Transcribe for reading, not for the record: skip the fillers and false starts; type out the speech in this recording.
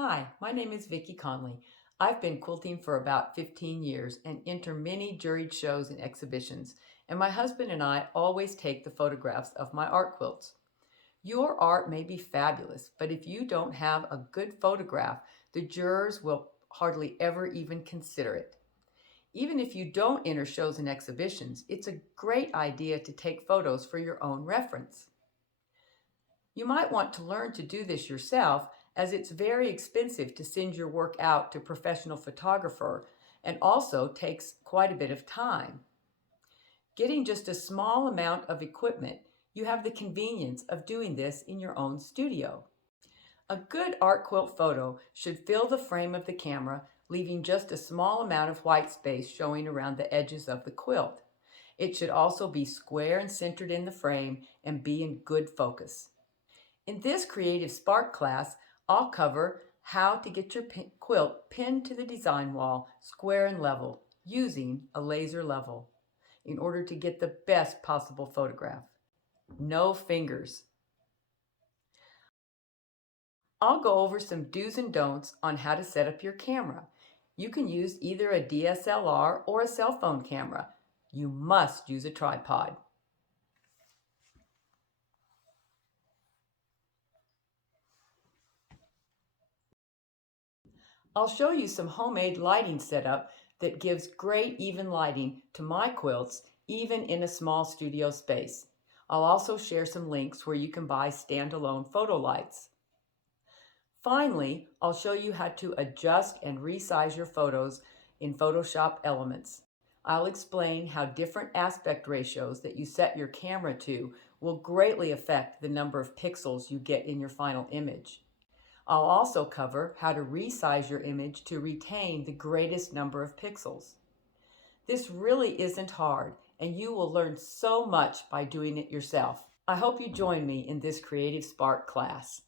Hi, my name is Vicki Conley. I've been quilting for about 15 years and enter many juried shows and exhibitions, and my husband and I always take the photographs of my art quilts. Your art may be fabulous, but if you don't have a good photograph, the jurors will hardly ever even consider it. Even if you don't enter shows and exhibitions, it's a great idea to take photos for your own reference. You might want to learn to do this yourself as it's very expensive to send your work out to a professional photographer and also takes quite a bit of time. Getting just a small amount of equipment, you have the convenience of doing this in your own studio. A good art quilt photo should fill the frame of the camera, leaving just a small amount of white space showing around the edges of the quilt. It should also be square and centered in the frame and be in good focus. In this Creative Spark class, I'll cover how to get your quilt pinned to the design wall square and level using a laser level in order to get the best possible photograph. No fingers. I'll go over some do's and don'ts on how to set up your camera. You can use either a DSLR or a cell phone camera. You must use a tripod. I'll show you some homemade lighting setup that gives great even lighting to my quilts, even in a small studio space. I'll also share some links where you can buy standalone photo lights. Finally, I'll show you how to adjust and resize your photos in Photoshop Elements. I'll explain how different aspect ratios that you set your camera to will greatly affect the number of pixels you get in your final image. I'll also cover how to resize your image to retain the greatest number of pixels. This really isn't hard, and you will learn so much by doing it yourself. I hope you join me in this Creative Spark class.